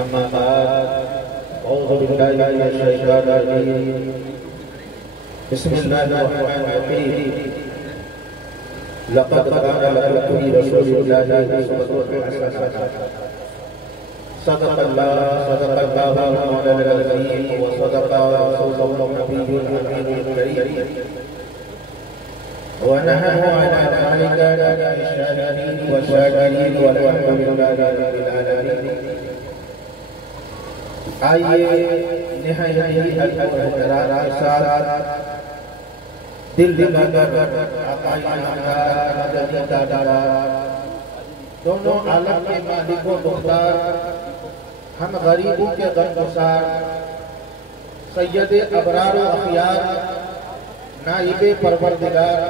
अम्मा बाद औज़ु बिल्लाहि मिनश शैतानिर रजीम बिस्मिल्लाहिर रहमानिर रहीम लक़द काना लकुम फ़ी रसूलिल्लाहि उस्वतुन हसनह सदक़ल्लाहु मौलाना अज़ीम व सदक़ा रसूलुहुन नबियुल अमीनुल करीम व नहनु अला ज़ालिका मिनश शाहिदीन व शाकिरीन वल्हम्दुलिल्लाहि रब्बिल आलमीन। आइए निहायत अल-मुहतरम के साथ दिल लगाकर दोनों आलम के मालिकों मुख्तार हम गरीबों के गमगुसार सैयद अबरार व अखियार नाइबे परवरदिगार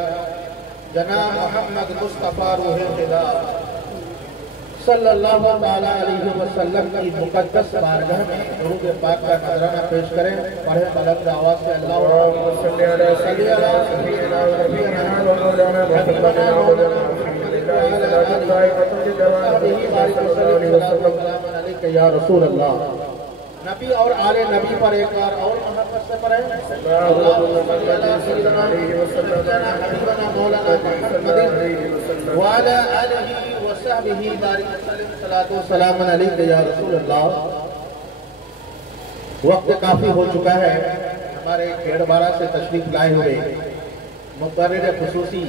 जनाब मोहम्मद मुस्तफ़ा रूहे खुदा सल्लल्लाहु तआला अलैहि वसल्लम की मुक़द्दस बारगाह में दुरूद पाक का नजराना पेश करें। पढ़े बुलंद आवाज से अल्लाहुम्मा सल्ली अला सय्यिदना सय्यिदना नबीना व मौलाना मुहम्मद या रसूल अल्लाह। नबी और आले नबी पर एक बार और मोहब्बत से पढ़ें। वक्त काफी हो चुका है। हमारे खेड़बाड़ा से तशरीफ लाए हुए मुक़र्रिर खुसूसी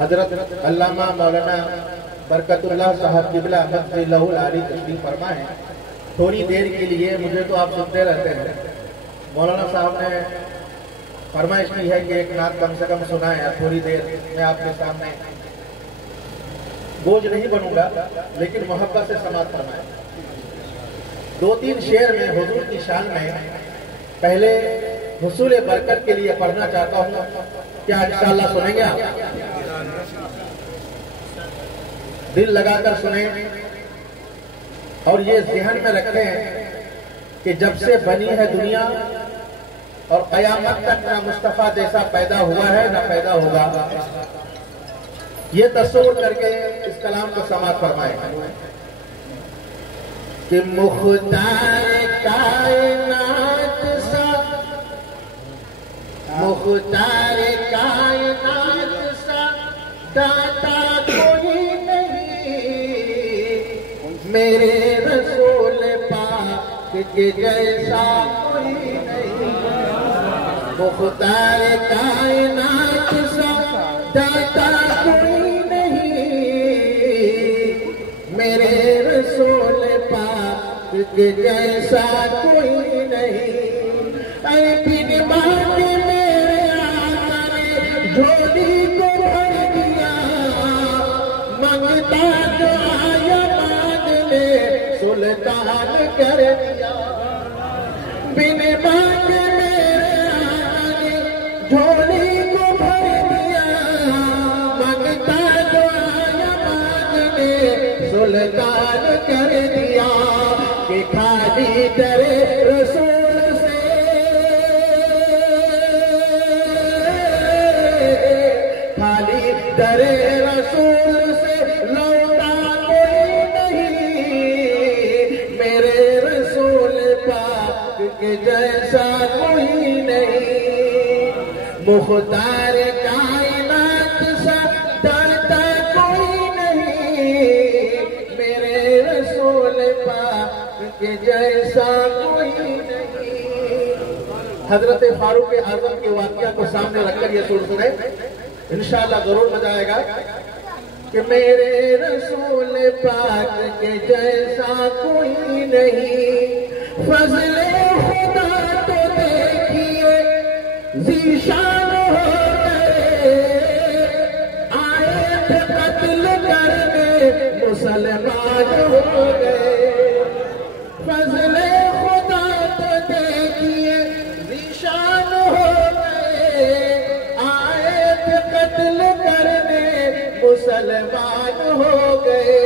हजरत अल्लामा मौलाना बरकतुल्लाह साहब किबला मदहुल आली तशरीफ फरमा है। थोड़ी देर के लिए मुझे तो आप सुनते रहते हैं, मौलाना साहब ने फरमाइश की है कि एक नात कम से कम सुनाएं। थोड़ी देर मैं आपके सामने बोझ नहीं बनूंगा, लेकिन मोहब्बत से समात फरमाएं। दो तीन शेर में हुजूर की शान में पहले हुसूल बरकत के लिए पढ़ना चाहता हूँ। क्या इंशाअल्लाह सुनेंगे आप? दिल लगाकर सुने और ये ज़हन में रखें कि जब से बनी है दुनिया और क़यामत तक ना मुस्तफ़ा जैसा पैदा हुआ है ना पैदा होगा। ये तस्वीर करके इस कलाम को समाप्त फरमाएं कि मुख्तार कायनात सा, मुख्तार कायनात सा दाता कोई नहीं, मेरे रसूल पाक के जैसा कोई नहीं। मुख्तार कायनात सा दाता कोई नहीं, मेरे रसूल पाक के जैसा कोई नहीं। अरे बिन मांगे मेरे आका ने झोली को भर दिया, मंगता जो आया मांगने सुल्तान कर दिया। बिन मांगे मेरे आका ने झोली को भर दिया, मंगता जो आया मांगने सुल्तान कर दिया। कि खाली डरे रसूल से, खाली डरे रसूल से लौटा कोई नहीं, मेरे रसूल पाक के जैसा कोई नहीं। मुख्तार कायनात सा डरता कोई नहीं, मेरे रसूल पाक के जैसा कोई नहीं। हजरत फारूक आजम के वाक़या को सामने रखकर ये सुर सुने, इंशाअल्लाह जरूर मजा आएगा। कि मेरे रसूल पाक के जैसा कोई नहीं, फज़ले खुदा तो देखिए ज़ीशान हो गए, आए थे कत्ल करने मुसलमान हो गए। फज़ले खुदा तो देखिए ज़ीशान हो गए, आए थे कत्ल करने मुसलमान हो गए।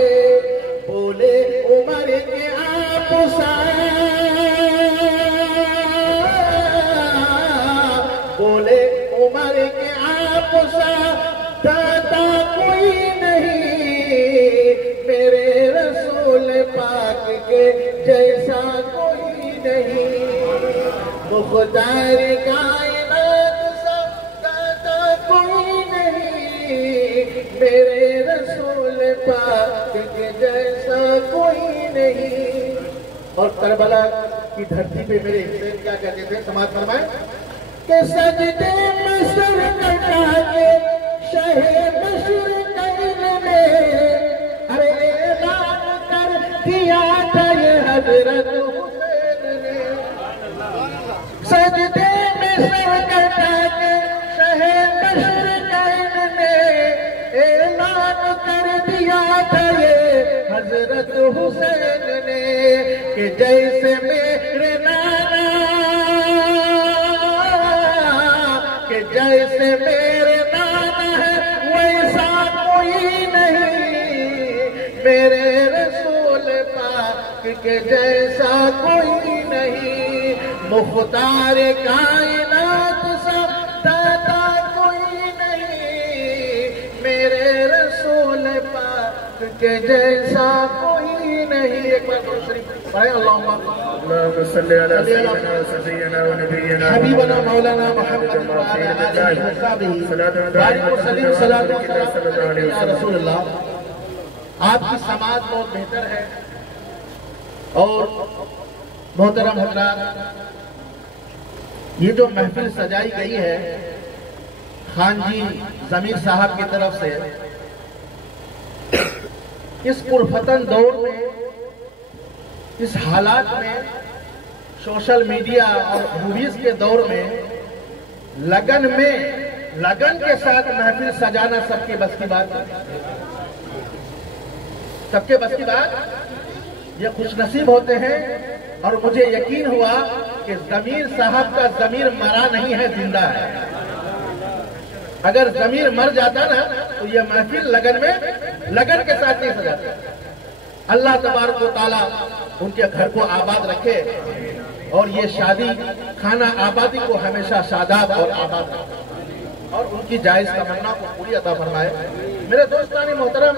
बोले उमर के आप सा, बोले उमर के आप सा दाता कोई नहीं, मेरे रसूल पाक मुख्तार कायनात सा दाता कोई नहीं, मेरे रसूल पाक के जैसा कोई नहीं। और करबला की धरती पे मेरे हुसैन क्या कहते थे, समाज फरमाए कि सजदे में सर कटा के शहे मशरक़ैन में, अरे ऐलान कर दिया था ये हजरत हुसैन ने। सजदे में सर कटा के शहे मशरक़ैन में, ऐलान कर दिया था ये हजरत हुसैन ने कि जैसे मेरे नाना, कि जैसे मेरे नाना है वैसा कोई नहीं, मेरे रसूल पाक के जैसा कोई नहीं। मुख्तार कायनात सा दाता कोई नहीं, मेरे रसूल पाक के जैसा कोई नहीं। एक बार पढ़े अल्लाहुम्मा सल्ली अला सय्यिदना व नबियना हबीबना मौलाना मुहम्मद व अला आलिहि व सल्लम सलातो या रसूलल्लाह। आपकी समाज बहुत बेहतर है और मोहतरम हजरात, ये जो महफिल सजाई गई है खान जी जमीर साहब की तरफ से, इस पुरफतन दौर में, इस हालात में, सोशल मीडिया और मूवीज के दौर में, लगन के साथ महफिल सजाना सबके बस की बात है, सबके बस की बात। ये खुशनसीब होते हैं और मुझे यकीन हुआ कि जमीर साहब का जमीर मरा नहीं है, जिंदा है। अगर जमीर मर जाता ना तो ये महफिल लगन के साथ नहीं सजाते। अल्लाह तबारक व तआला उनके घर को आबाद रखे और ये शादी खाना आबादी को हमेशा शादाब और आबाद रखे और उनकी जायज तमन्ना को पूरी अता फरमाए। मेरे दोस्तानी मोहतरम,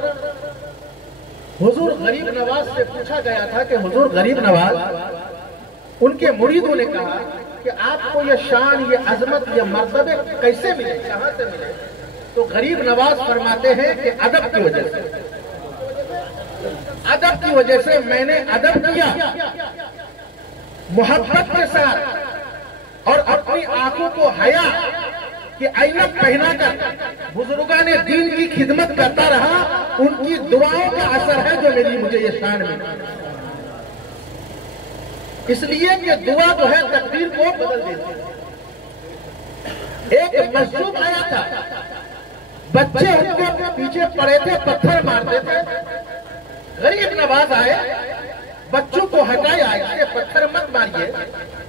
हुजूर गरीब नवाज से पूछा गया था कि हुजूर गरीब नवाज, उनके मुरीदों ने कहा कि आपको ये शान, ये अजमत, ये मर्तबे कैसे मिले, कहां से मिले? तो गरीब नवाज फरमाते हैं कि अदब की वजह से, अदब की वजह से मैंने अदब किया मोहब्बत के साथ और अपनी आंखों को हया कि ऐनक पहनाकर बुजुर्गाने दीन की खिदमत करता रहा। उनकी दुआओं का असर है जो मुझे ये शान मिली, इसलिए कि दुआ जो है तकदीर को बदल देती है। एक मजलूम आया था, बच्चे उनके पीछे पड़े थे, पत्थर मारते थे। गरीब नवाज आए, बच्चों को हटाया, इससे पत्थर मत मारिए,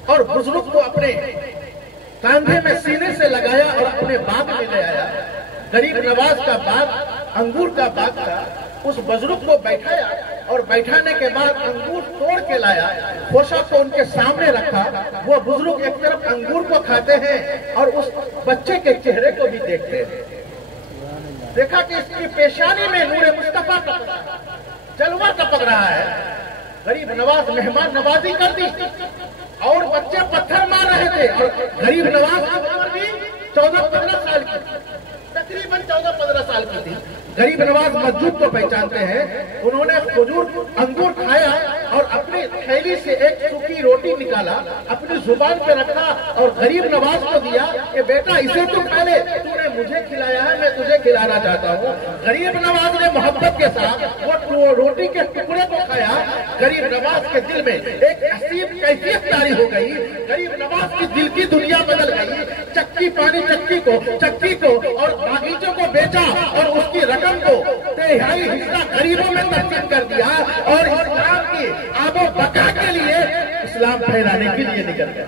और बुजुर्ग को अपने कांधे में सीने से लगाया और अपने बाग में ले आया। गरीब नवाज का बाग अंगूर का बाग था। उस बुजुर्ग को बैठाया और बैठाने के बाद अंगूर तोड़ के लाया, खोशा को उनके सामने रखा। वो बुजुर्ग एक तरफ अंगूर को खाते हैं और उस बच्चे के चेहरे को भी देखते हैं। देखा कि इसकी पेशानी में नूरे मुस्तफा का जलवा टपक रहा है। गरीब नवाज मेहमान नवाजी कर दी और बच्चे पत्थर मार रहे थे और गरीब नवाज की उम्र भी 14-15 साल की, तकरीबन 14-15 साल की थी। गरीब नवाज मस्जिद को पहचानते हैं। उन्होंने खजूर अंगूर खाया और अपनी थैली से एक सूखी रोटी निकाला, अपनी जुबान पे रखा और गरीब नवाज को दिया कि बेटा इसे तू खा ले, तूने मुझे खिलाया है, मैं तुझे खिलाना चाहता हूँ। गरीब नवाज ने मोहब्बत के साथ वो रोटी के टुकड़े को खाया। गरीब नवाज के दिल में एक अजीब कैफियत जारी हो गई। गरीब नवाज की दिल की दुनिया बदल गई। चक्की पानी चक्की को और बागीचों को बेचा और उसकी रकम को 3/4 हिस्सा गरीबों में तकसीम कर दिया और इस्लाम की आबो बका के लिए, इस्लाम फैलाने के लिए निकल गया।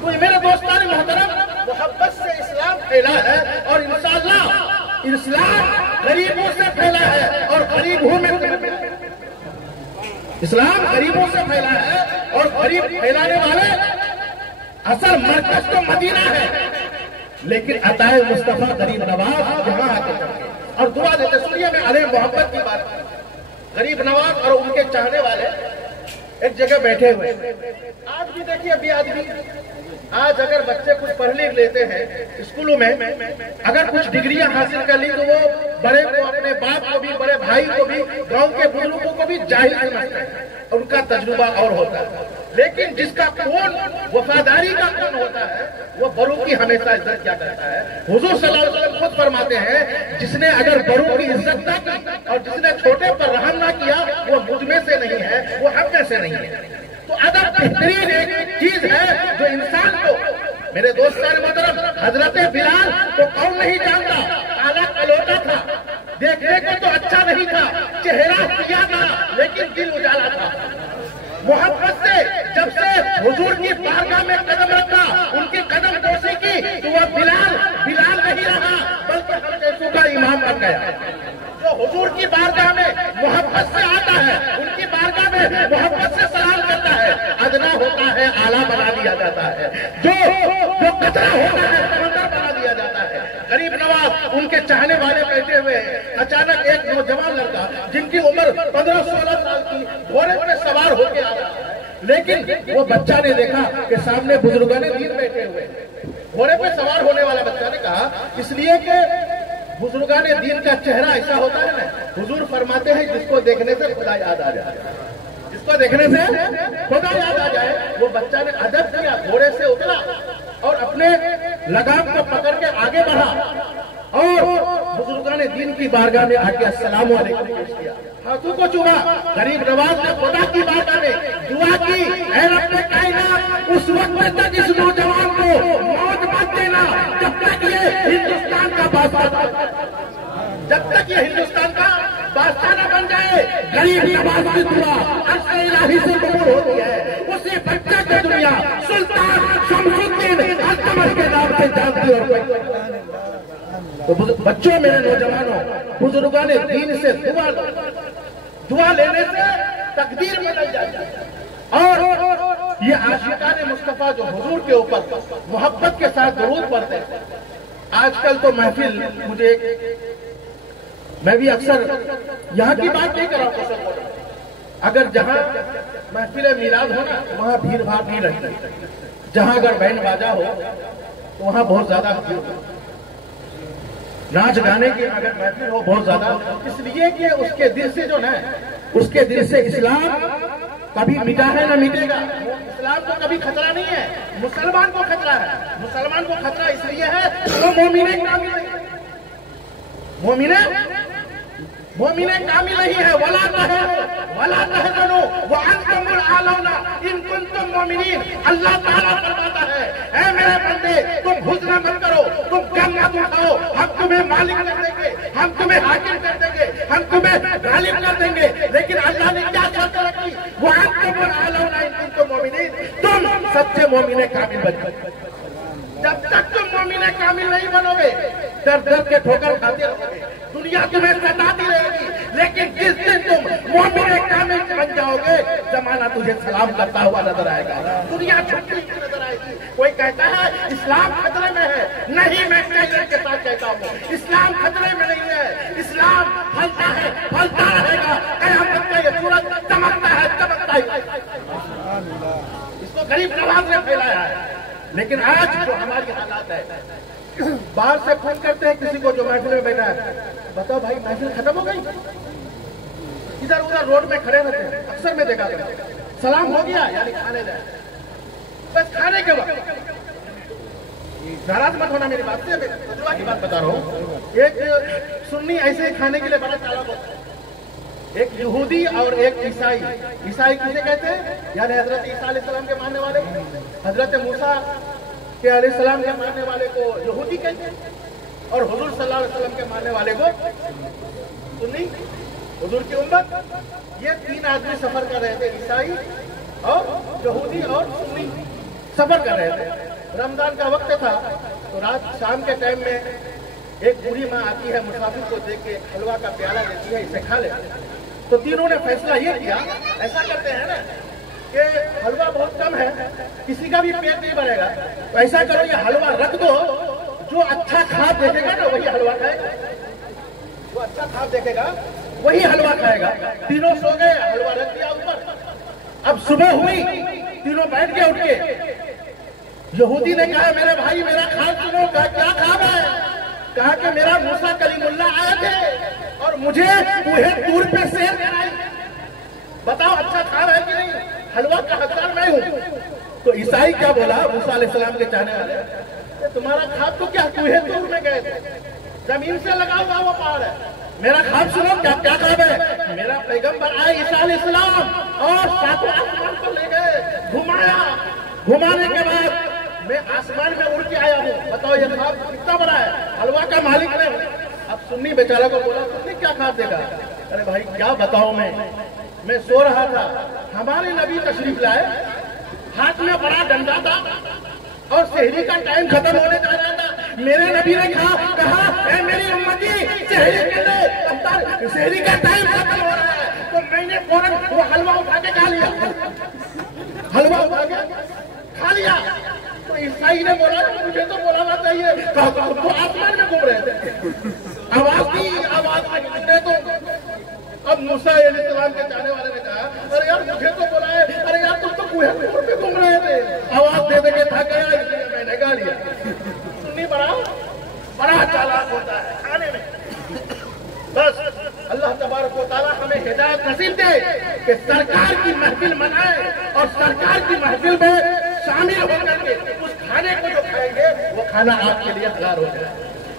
तो मेरे दोस्तान मोहतरम, मोहब्बत से इस्लाम फैला है और इंशाअल्लाह इस्लाम गरीबों से फैला है और गरीबों में इस्लाम गरीबों से फैला है और गरीब फैलाने वाले असल मरकज तो मदीना है, लेकिन अताए मुस्तफा गरीब नवाज यहाँ आके करके और दुआ देते। सुनिए, मैं अले मोहब्बत की बात, गरीब नवाज और उनके चाहने वाले एक जगह बैठे हुए। आज भी देखिए, अभी आदमी आज अगर बच्चे कुछ पढ़ लिख लेते हैं स्कूलों में, अगर कुछ डिग्रियां हासिल कर ली तो वो बड़े को, अपने बाप को भी, बड़े भाई को भी, गांव के बुजुर्गों को भी जाहिल समझते हैं, उनका तजुर्बा और होता है। लेकिन जिसका कौन वफादारी का कौन होता है, वो बड़ों की हमेशा इज्जत क्या करता है। हुजूर सल्लल्लाहु अलैहि वसल्लम खुद फरमाते हैं, जिसने अगर बड़ों की इज्जत ना की और जिसने छोटे पर रहम ना किया, वो मुझ में से नहीं है, वो हम में से नहीं है। तो अदब बेहतरीन एक चीज है जो इंसान को, मेरे दोस्त मोहतरम, हजरत बिलाल को कौन नहीं जानता, काला कलोटा था, देखने को तो अच्छा नहीं था, चेहरा किया था, लेकिन दिल उजाला था। मोहब्बत से जब से हुजूर की बारगाह में कदम रखा, उनकी कदम दोषी की, तो वह बिलाल नहीं रहा, बल्कि हर देशों का इमाम बन गया। जो हुजूर की बारगाह में मोहब्बत से आता है, उनकी बारगाह में मोहब्बत से सलाम करता है, अदना होता है आला बना दिया जाता है, जो कचरा होता है समंदर बना दिया जाता है। गरीब नवाज उनके चाहने वाले बैठे हुए हैं। अचानक एक नौजवान लड़का जिनकी उम्र 15-16 साल की घोड़े पर सवार होकर आ रहा है, लेकिन वो बच्चा ने देखा कि सामने बुजुर्गान दीन बैठे हुए। घोड़े पर सवार होने वाला बच्चा ने कहा, इसलिए कि बुजुर्गान दीन का चेहरा ऐसा होता है ना, हुजूर फरमाते हैं जिसको देखने से खुदा याद आ जाए, जिसको देखने से खुदा याद आ जाए। वो बच्चा ने अदब किया, घोड़े से उतरा और अपने लगाम को पकड़ के आगे बढ़ा और बुजुर्गान दीन की बारगाह में आके अस्सलाम वालेकुम पेश किया, हाथों को चूमा। गरीब नवाज ने खुदा की बारगाह में दुआ की, ऐ रब्बे कायनात, उस वक्त तक इस नौजवान को मौत मत देना जब तक ये हिंदुस्तान का बादशाह, जब तक ये हिंदुस्तान का बादशाह न बन जाए। गरीब नवाज की दुआ अर्श इलाही से कबूल होती है। उसी बच्चे को दुनिया सुल्तान शमसुद्दीन अल्तमश के नाम से जानती और तो बच्चों, मेरे नौजवानों, बुजुर्गान दीन से दुआ लेने से तकदीर बदल जाती है। और ये आशिकाने मुस्तफा जो हुजूर के ऊपर मोहब्बत के साथ दरूद पढ़ते हैं। आजकल तो महफिल, मैं भी अक्सर यहाँ की बात नहीं कर रहा हूँ, अगर जहाँ महफिल मिलाद हो ना, वहाँ भीड़ भाड़ नहीं रहती। जहाँ अगर बैंड बाजा हो तो वहाँ बहुत ज्यादा भीड़ हो, नाच गाने की अगर महफिल हो बहुत ज्यादा, इसलिए कि उसके दिल से जो ना, उसके दिल से इस्लाम कभी मिटा है ना मिटेगा। इस्लाम को कभी खतरा नहीं है, मुसलमान को खतरा है। मुसलमान को खतरा इसलिए है वो मोमिने कामिल नहीं है, मोमिने कामिल नहीं है। वला तहज़नु व अंतुमुल आलौना इन कुंतुम मोमिनीन। अल्लाह ताला फरमाता है, ऐ मेरे बंदे, तुम हुज़्न मत करो, तुम गम मत उठाओ, हम तुम्हें मालिक कर देंगे, हम तुम्हें हाकिम कर देंगे, हम तुम्हें गालिब कर देंगे। लेकिन अल्लाह ने क्या शर्त रखी, व अंतुमुल आलौना इन कुंतुम मोमिनीन, तुम सच्चे मोमिने कामिल बनो। जब तक तुम मोमिने कामिल नहीं बनोगे, दर दर के ठोकर खाते रहोगे, दुनिया तुम्हें सताती रहेगी। लेकिन जिस दिन तुम मोमिने कामिल बन जाओगे, जमाना तुझे सलाम करता हुआ नजर आएगा, दुनिया छुट्टी नजर आएगी। कोई कहता है इस्लाम खतरे में है, नहीं, मैं कैसे के साथ कहता हूँ, इस्लाम खतरे में नहीं है। इस्लाम फलता है, फलता रहेगा, क़यामत का ये सूरज चमकता है, चमकता है। इसको गरीब नवाज ने फैलाया है। लेकिन आज जो हमारी हालात है, बाहर से फोन करते हैं किसी को जो महफिल में बैठा है, बताओ भाई महफिल खत्म हो गई, इधर उधर रोड में खड़े रहते हैं। अक्सर में देखा था, सलाम हो गया यानी खाने जाए, बस खाने के वक्त। नाराज मत होना मेरी बात से, तजुर्बा की बात बता रहा हूँ। एक सुन्नी ऐसे ही खाने के लिए बड़ा चालाक होता है, एक यहूदी और एक ईसाई। ईसाई किसे कहते हैं, यानी हजरत ईसा अलैहिस्सलाम के मानने वाले, हजरत मूसा के अलैहिस्सलाम के मानने वाले को यहूदी कहते हैं, और हुजूर सल्लल्लाहु अलैहि वसल्लम के मानने वाले को सुन्नी, हुजूर की उम्मत। ये तीन आदमी सफर कर रहे थे, ईसाई और यहूदी और सुन्नी सफर कर रहे थे। रमजान का वक्त था, तो रात शाम के टाइम में एक बूढ़ी माँ आती है, मुसाफिर को देख के हलवा का प्याला देती है, इसे खा ले। तो तीनों ने फैसला ये किया, ऐसा करते हैं ना कि हलवा बहुत कम है, किसी का भी पेट नहीं भरेगा, तो ऐसा करो ये हलवा रख दो, जो अच्छा खाब देखेगा ना वही हलवा खाएगा, वो अच्छा खाब देखेगा वही हलवा खाएगा। तीनों सो गए, हलवा रख दिया ऊपर। अब सुबह हुई, तीनों बैठ गए उठ के। यहूदी ने कहा मेरे भाई मेरा ख्वाब सुनो। कहा क्या ख्वाब है? कहा कि मेरा मूसा कलीमुल्लाह आए थे और मुझे उन्हें दूर पे शेर कराई। बताओ अच्छा ख्वाब है कि नहीं? हलवा का हकदार मैं हूं। तो ईसाई क्या बोला मूसा अलैहिस्सलाम के चाहने वाले, तुम्हारा ख्वाब तो क्या कुहे दूर में गए थे, जमीन से लगा हुआ वो पहाड़ है। मेरा ख्वाब सुनो, क्या क्या ख्वाब है? मेरा पैगंबर आए ईसा अलैहिस्सलाम और सातों आसमान पर ले गए, घुमाया। घुमाने के बाद मैं आसमान में उड़ के आया हूँ। बताओ ये ख्वाब कितना बड़ा है? हलवा का मालिक मैं हूँ। अब सुन्नी बेचारा को बोला तुमने क्या ख्वाब देखा? अरे भाई क्या बताओ, मैं सो रहा था, हमारे नबी तशरीफ लाए, हाथ में बड़ा डंडा था और सहरी का टाइम खत्म होने जा रहा था। मेरे नबी ने कहा ए मेरी उम्मती सहरी के लिए, सहरी का टाइम खत्म हो रहा है। तो मैंने फौरन वो हलवा उठा के खा लिया, हलवा उठा के खा लिया। तो ईसाई ने बोला मुझे तो बोलाना चाहिए, तो आसमान में घूम रहे थे, आवाज दी तो। अब मूसा अलैहिस्सलाम के चाहने वाले ने कहा अरे यार मुझे तो बुलाए, अरे यार तुम तो कुएं पे घूम रहे थे, आवाज दे दे के थक गया इसलिए मैंने गा लिया। सुन्नी बड़ा चालाक होता है खाने में। बस अल्लाह तबारक व तआला हमें हिदायत नसीब दे कि सरकार की महफिल मनाए और सरकार की महफिल में शामिल होकर के उस खाने को जो खाएंगे वो खाना आपके लिए हलाल हो जाए,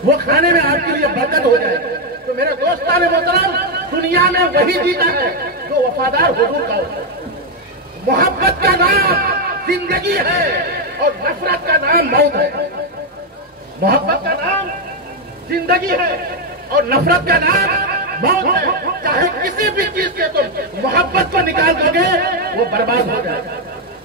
वो खाने में आपके लिए बरकत हो जाए। तो मेरे दोस्तान मोहतरम, दुनिया में वही जीता है जो वफादार हुजूर का होता है। मोहब्बत का नाम जिंदगी है और नफरत का नाम मौत है। मोहब्बत का नाम जिंदगी है और नफरत का नाम मौत है। चाहे किसी भी चीज से तुम मोहब्बत को निकाल दोगे वो बर्बाद हो जाएगा।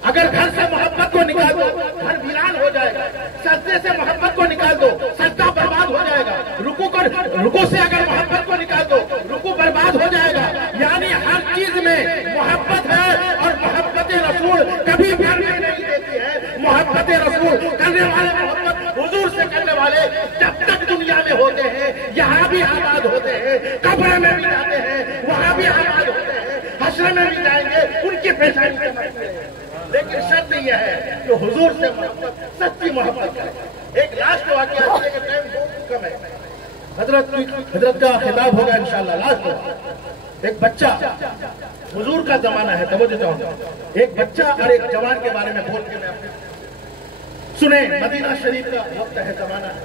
अगर घर से मोहब्बत को निकाल दो घर वीरान हो जाएगा। सजदे से मोहब्बत को निकाल दो सजदा बर्बाद हो जाएगा। रुकू से अगर मोहब्बत को निकाल दो रुकू बर्बाद हो जाएगा। यानी हर चीज में मोहब्बत है और मोहब्बत रसूल कभी मरने नहीं देती है। मोहब्बत रसूल करने वाले, मोहब्बत हुजूर से करने वाले जब तक दुनिया में होते हैं यहाँ भी आबाद होते हैं, कब्र में भी जाते हैं वहाँ भी आबाद होते हैं, हश्र में भी जाएंगे उनकी पहचान के। लेकिन शर्त यह है कि हुजूर से मोहब्बत, सच्ची मोहब्बत करें। एक लास्ट वाकया के टाइम बहुत कम है, हजरत का खिताब होगा इंशाअल्लाह। लास्ट एक बच्चा, हुजूर का जमाना है, तवज्जो चाहूंगा। एक बच्चा और एक जवान के बारे में बोल के मैं सुने। मदीना शरीफ का वक्त है, जमाना है।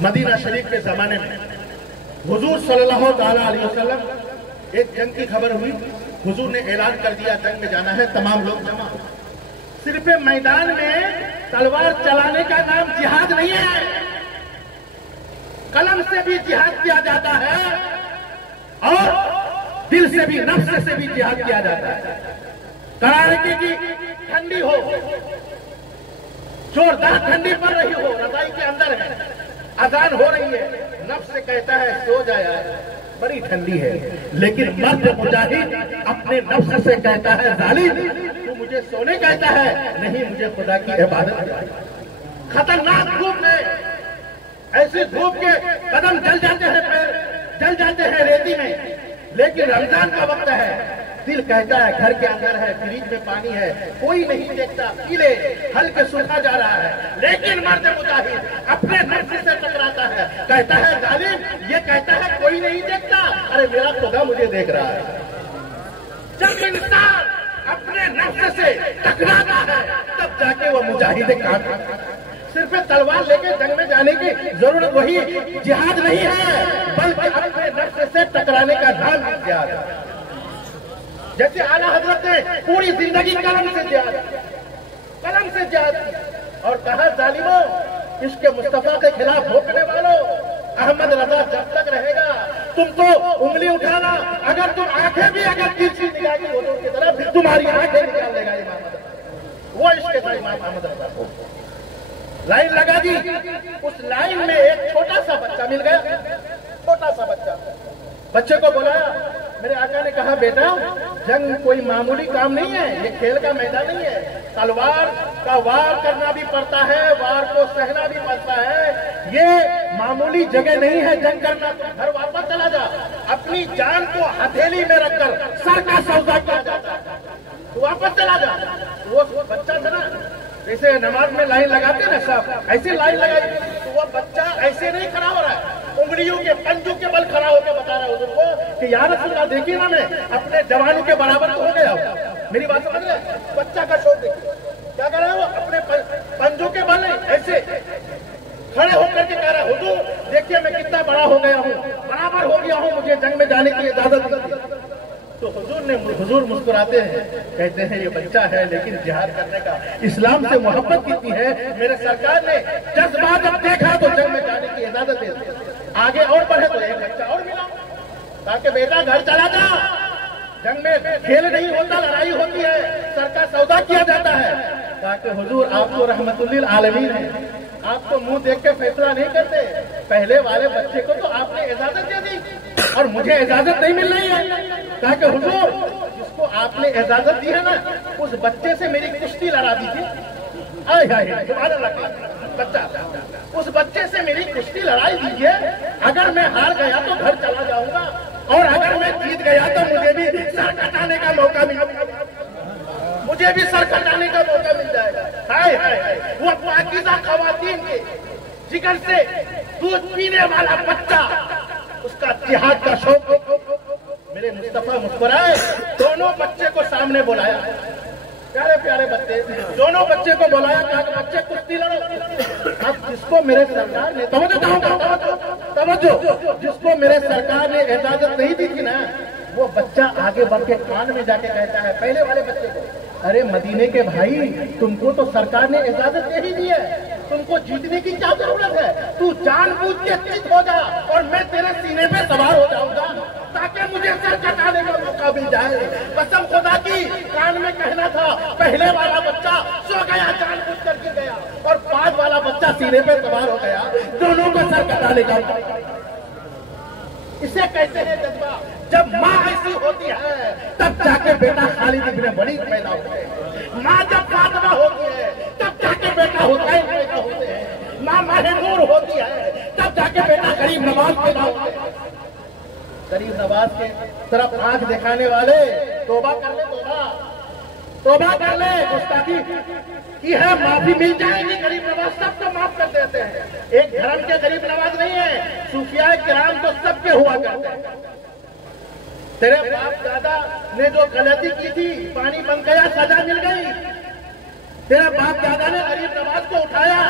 मदीना शरीफ के जमाने में हुजूर सल्लल्लाहु अलैहि वसल्लम एक जंग की खबर हुई। हुजूर ने ऐलान कर दिया जंग में जाना है, तमाम लोग जमा। सिर्फ मैदान में तलवार चलाने का नाम जिहाद नहीं है, कलम से भी जिहाद किया जाता है और दिल से भी, नफ्स से भी जिहाद किया जाता है। कड़ाके की ठंडी हो, जोरदार ठंडी पड़ रही हो, रजाई के अंदर है, अजान हो रही है, नफ्स से कहता है सो जाए बड़ी ठंडी है। लेकिन मर्द मुजाहिद अपने नफ्स से कहता है जालिम तू मुझे सोने कहता है, नहीं मुझे खुदा की इबादत। खतरनाक धूप में, ऐसी धूप के कदम जल जाते हैं, पैर जल जाते हैं रेती में। लेकिन रमजान का वक्त है, दिल कहता है घर के अंदर है, फ्रिज में पानी है, कोई नहीं देखता, पी ले, हल्के सूखा जा रहा है। लेकिन मर्द मुजाहिद अपने नफ्स से टकराता है, कहता है जालिम, ये कहता है कोई नहीं देखता, अरे मेरा खुदा मुझे देख रहा है। जब इंसान अपने नफ्स से टकराता है तब जाके वो मुजाहिद काम। सिर्फ तलवार लेके जंग में जाने की जरूरत, वही जिहाद नहीं है, बल्कि अपने नफ्स से टकराने का नाम जिहाद है। जैसे आला हजरत ने पूरी जिंदगी कलम से जिहाद और कहा जालिमों, इसके मुस्तफा के खिलाफ भोंकने वालों, अहमद रजा जब तक रहेगा तुम तो उंगली उठाना, अगर तुम आंखें भी अगर तिरछी निगाही हुजूर की तरफ, तुम्हारी आंखें निकाल देगा इमाम। वो इसके साथ इमाम अहमद रजा को लाइन लगा दी। उस लाइन में एक छोटा सा बच्चा मिल गया, छोटा सा बच्चा। बच्चे को बुलाया, मेरे आका ने कहा बेटा जंग कोई मामूली काम नहीं है, ये खेल का मैदान नहीं है, तलवार का वार करना भी पड़ता है, वार को सहना भी पड़ता है, ये मामूली जगह नहीं है जंग करना। घर वापस चला जा, अपनी जान को हथेली में रखकर सर का सौदा किया जाता है। वापस चला जा। वो बच्चा था ना, जैसे नमाज में लाइन लगाते ना सब, ऐसे लाइन लगाई, तो वो बच्चा ऐसे नहीं खड़ा हो रहा है, उंगलियों के पंजों के बल खड़ा होकर बता रहा है हुजूर को कि या रसूल अल्लाह देखिए ना, मैं अपने जवानों के बराबर हो गया हूँ। मेरी बात समझ रहे? बच्चा का शौक देखिए क्या कर रहा है, वो अपने पंजों के बल नहीं, ऐसे खड़े होकर के कह रहा है हुजूर देखिए मैं कितना बड़ा हो गया हूँ, बराबर हो गया हूँ, मुझे जंग में जाने की इजाजत दीजिए। तो हुजूर मुस्कुराते हैं, कहते हैं ये बच्चा है लेकिन जिहाद करने का इस्लाम से मोहब्बत कितनी है। मेरे सरकार ने जज्बा जब देखा तो जंग में जाने की इजाजत दे दी। आगे और बढ़े तो एक बच्चा और मिला, ताकि बेटा घर चला जा, जंग में खेल नहीं होता, लड़ाई होती है, सर का सौदा किया जाता है। ताकि हुजूर आप तो रहमतुल्लिल आलमीन है, आप तो मुंह देख के फैसला नहीं करते। पहले वाले बच्चे को तो आपने इजाजत दे दी और मुझे इजाजत नहीं मिल रही है। ताकि हुजूर जिसको आपने इजाजत दी है ना, उस बच्चे से मेरी कुश्ती लड़ा दीजिए। आए हाय तुम्हारा बच्चा, उस बच्चे से मेरी कुश्ती लड़ाई दीजिए। अगर मैं हार गया तो घर चला जाऊंगा, और अगर मैं जीत गया तो मुझे भी सर कटाने का मौका मिल जाएगा। हाय हाय हाय, वो पाकीज़ा खवातीन के जिगर से दूध पीने वाला बच्चा, उसका जिहाद का शौक। मेरे मुस्तफा मुस्कुराए, दोनों बच्चे को सामने बुलाया, प्यारे प्यारे बच्चे, दोनों बच्चे को बुलाया, कहा कि बच्चे कुश्ती लड़ो। अब जिसको मेरे सरकार ने तवज्जो, जिसको मेरे सरकार ने इजाजत नहीं दी थी ना, वो बच्चा आगे बढ़ के कान में जाके कहता है पहले वाले बच्चे को, अरे मदीने के भाई तुमको तो सरकार ने इजाजत दे ही दी है, तुमको जीतने की क्या जरूरत है, तू जानबूझ के जीत हो जा और मैं तेरे सीने पे सवार हो जाऊंगा ताकि मुझे सर कटाने का मौका मिल जाए। कसम खुदा की, कान में कहना था पहले वाला बच्चा सो गया, जानबूझ कर गिर गया, और बाद वाला बच्चा सीने पे सवार हो गया, दोनों को सर कटाने का। इसे कहते हैं जज्बा। जब माँ ऐसी होती है तब जाके बेटा खालिद इब्न वलीद पैदा होते हैं। माँ जब फातिमा होती है तब जाके बेटा हुसैन पैदा होते हैं। माँ महमूर होती है तब जाके बेटा गरीब नवाज पैदा होते हैं। गरीब नवाज के तरफ आंख दिखाने वाले तौबा कर ले, तौबा कर ले, गुस्ताखी की है, माफी मिल जाएगी। गरीब नवाज सबको माफ कर देते हैं। एक धर्म के गरीब नवाज नहीं है, सूफिया किराम तो सबके हुआ करते हैं। तेरे बाप दादा ने जो गलती की थी, पानी बन गया, सजा मिल गई। तेरे बाप दादा ने गरीब नवाज को उठाया,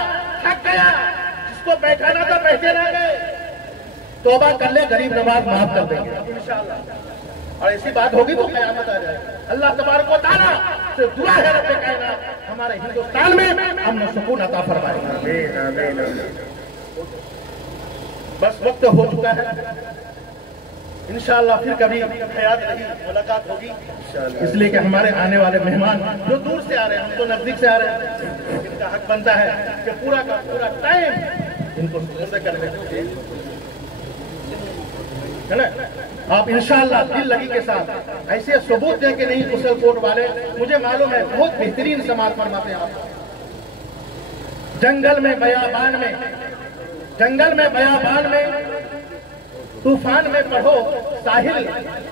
थक गया, जिसको बैठाना था बैठे रह गए। तौबा कर ले, गरीब नवाज माफ कर देंगे इंशाअल्लाह। और ऐसी बात होगी तो कयामत आ जाएगी। अल्लाह तबारक व तआला से दुआ है रब्बे कायनात हमारे हिंदुस्तान में हमने सुकून अता फरमाए। बस वक्त हो चुका है, इंशाअल्लाह फिर कभी हयात रही मुलाकात होगी, इसलिए कि हमारे आने वाले मेहमान जो दूर से आ रहे हैं, हम तो नजदीक से आ रहे हैं, इनका हक बनता है कि पूरा का पूरा टाइम इनको सुकून करने है ना। आप इंशाअल्लाह दिल लगी के साथ ऐसे सबूत दें कि नहीं कुशलकोट वाले, मुझे मालूम है बहुत बेहतरीन समाज फरमाते हैं आप। जंगल में बयाबान में तूफान में पढ़ो, साहिल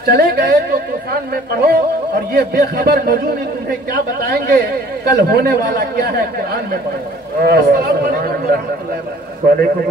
चले गए तो तूफान में पढ़ो, और ये बेखबर नजूमी तुम्हें क्या बताएंगे कल होने वाला क्या है कुरान में पढ़ो। अस्सलाम वालेकुम।